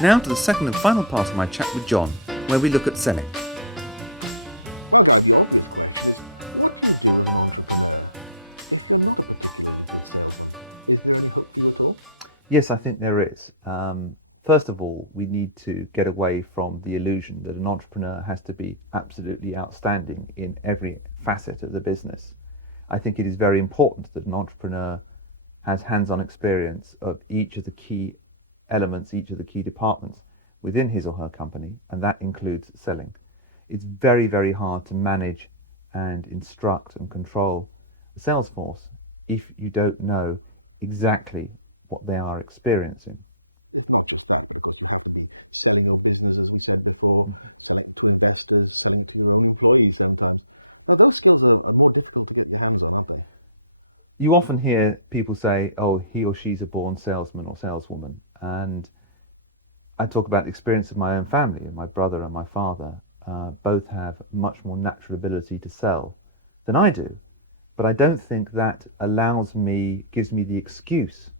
Now to the second and final part of my chat with John, where we look at selling. Oh, I'd love this question. What do you do as an entrepreneur? Is there not a particular Is there any hope for you at all? Yes, I think there is. First of all, we need to get away from the illusion that an entrepreneur has to be absolutely outstanding in every facet of the business. I think it is very important that an entrepreneur has hands-on experience of each of the key elements, each of the key departments within his or her company, and that includes selling. It's very, very hard to manage and instruct and control a sales force if you don't know exactly what they are experiencing. It's not just that, because you have to be selling your business, as we said before, selling to investors, selling to your own employees sometimes. Now, those skills are more difficult to get your hands on, aren't they? You often hear people say, oh, he or she's a born salesman or saleswoman. And I talk about the experience of my own family. My brother and my father both have much more natural ability to sell than I do. But I don't think that gives me the excuse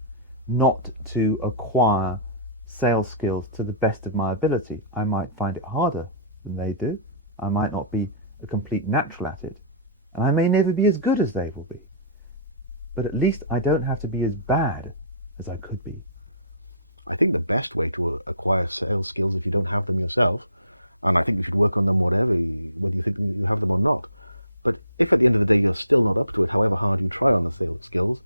not to acquire sales skills to the best of my ability. I might find it harder than they do. I might not be a complete natural at it. And I may never be as good as they will be. But at least I don't have to be as bad as I could be. I think the best way to acquire sales skills if you don't have them yourself, and I think you can work on them already, whether you think you have them or not. But if at the end of the day you're still not up to it, however hard you try on the sales skills,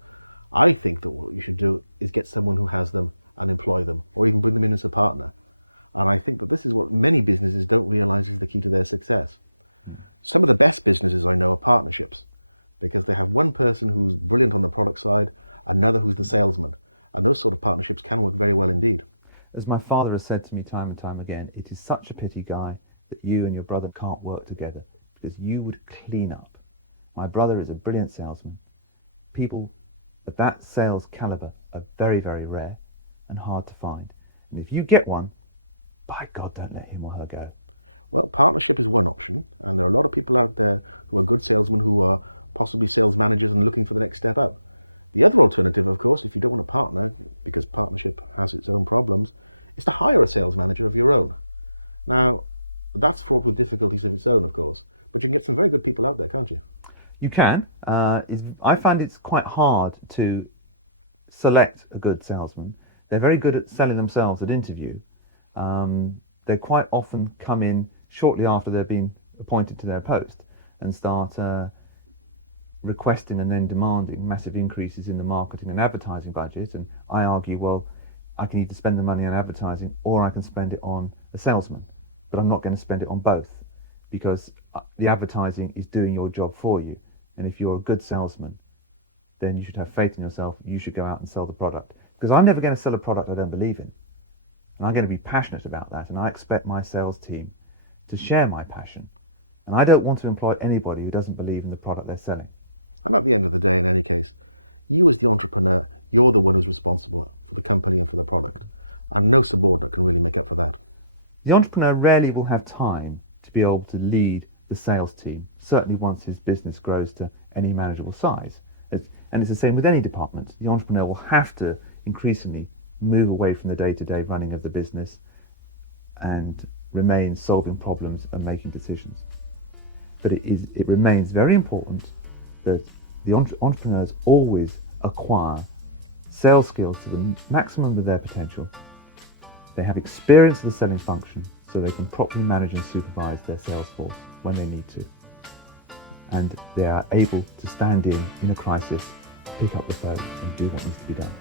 I think that what you should do is get someone who has them and employ them, or even bring them in as a partner. And I think that this is what many businesses don't realize is the key to their success. Some of the best businesses are partnerships, because they have one person who's brilliant on the product side, another who's the salesman. And those sort of partnerships can work very well indeed. As my father has said to me time and time again, it is such a pity, Guy, that you and your brother can't work together, because you would clean up. My brother is a brilliant salesman. People of that sales caliber are very, very rare and hard to find. And if you get one, by God, don't let him or her go. Well, partnership is one option, and there are a lot of people out there who are good salesmen who are possibly sales managers and looking for the next step up. The other alternative, of course, if you don't want a partner, because partnership has its own problems, is to hire a sales manager of your own. Now, that's fraught with difficulties in its own, of course, but you've got some very good people out there, can't you? You can. I find it's quite hard to select a good salesman. They're very good at selling themselves at interview. They quite often come in shortly after they've been appointed to their post and start requesting and then demanding massive increases in the marketing and advertising budget. And I argue, well, I can either spend the money on advertising or I can spend it on a salesman, but I'm not going to spend it on both, because the advertising is doing your job for you. And if you're a good salesman, then you should have faith in yourself. You should go out and sell the product, because I'm never going to sell a product I don't believe in. And I'm going to be passionate about that. And I expect my sales team to share my passion. And I don't want to employ anybody who doesn't believe in the product they're selling. And at the end of the day, you as an entrepreneur, you're the one who's responsible for the company and for the product. And most of all, you need to get for that. The entrepreneur rarely will have time to be able to lead the sales team, certainly once his business grows to any manageable size. And it's the same with any department. The entrepreneur will have to increasingly move away from the day-to-day running of the business and remain solving problems and making decisions. But it remains very important that the entrepreneurs always acquire sales skills to the maximum of their potential. They have experience of the selling function, so they can properly manage and supervise their sales force when they need to. And they are able to stand in a crisis, pick up the phone and do what needs to be done.